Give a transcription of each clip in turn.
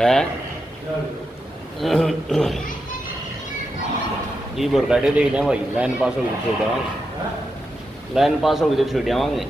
है जी बोरकाटे देख लें भाई। लाइन पास होगी तो छोड़ आवांगे, लाइन पास होगी तो छोड़ आवांगे।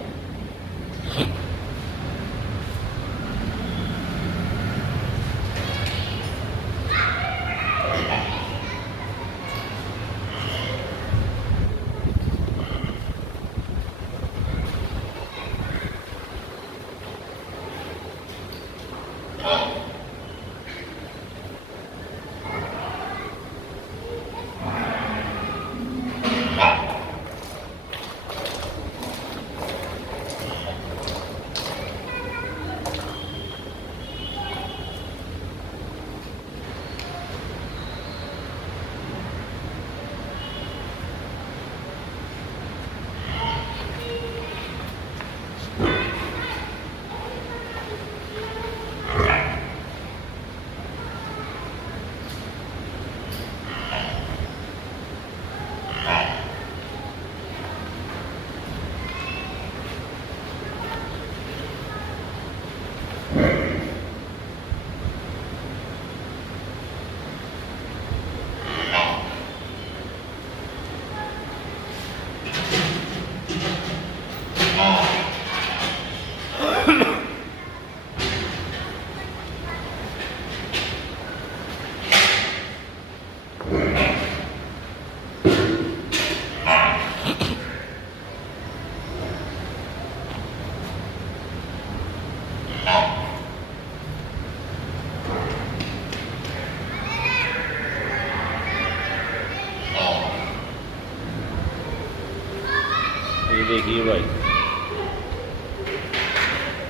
ये देखिए भाई,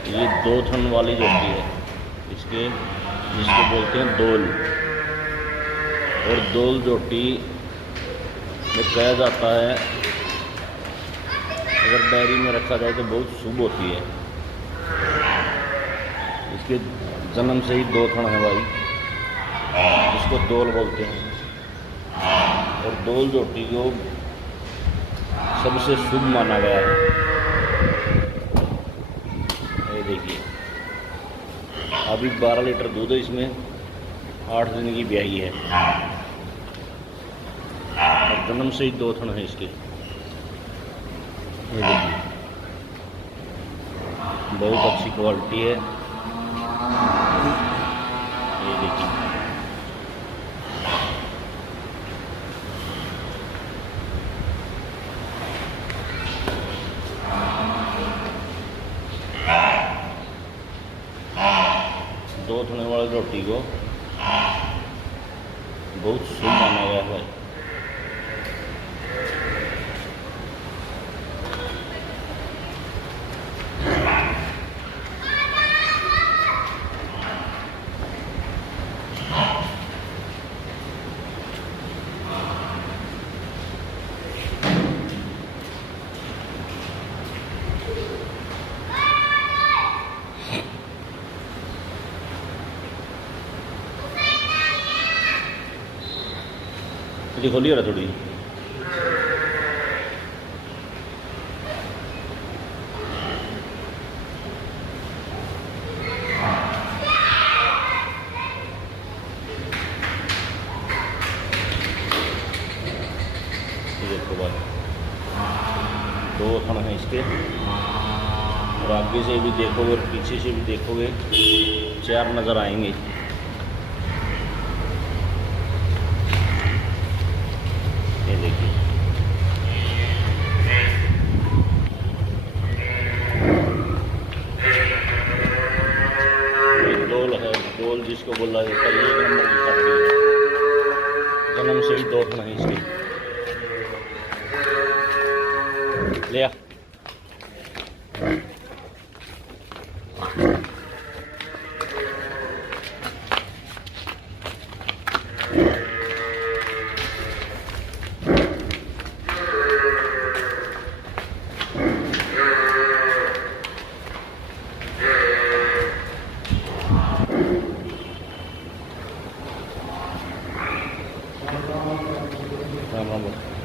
ये 2 थन वाली जोटी है इसके, जिसको बोलते हैं दोल। और दोल जोटी में कहा जाता है अगर डायरी में रखा जाए तो बहुत शुभ होती है। इसके जन्म से ही 2 थन है भाई, इसको दोल बोलते हैं। और दोल जोटी को सबसे शुभ माना गया है। ये देखिए, अभी 12 लीटर दूध है इसमें, 8 दिन की ब्याही है और जन्म से ही 2 थन है इसके। ये देखिए, बहुत अच्छी क्वालिटी है। ये देखिए, दो थने वाली रोटी को बहुत शुभ माना गया है। थोड़ी खोली रहा थोड़ी। देखो भाई, 2 थन हैं इसके, और आगे से भी देखोगे और पीछे से भी देखोगे 4 नज़र आएंगे। ये देखिए, ये दोल है। दोल जिसको बोला जाता है, 1 नंबर की खपड़ी है। जन्म से ही 2 थन है इसके। ले आ। राम राम।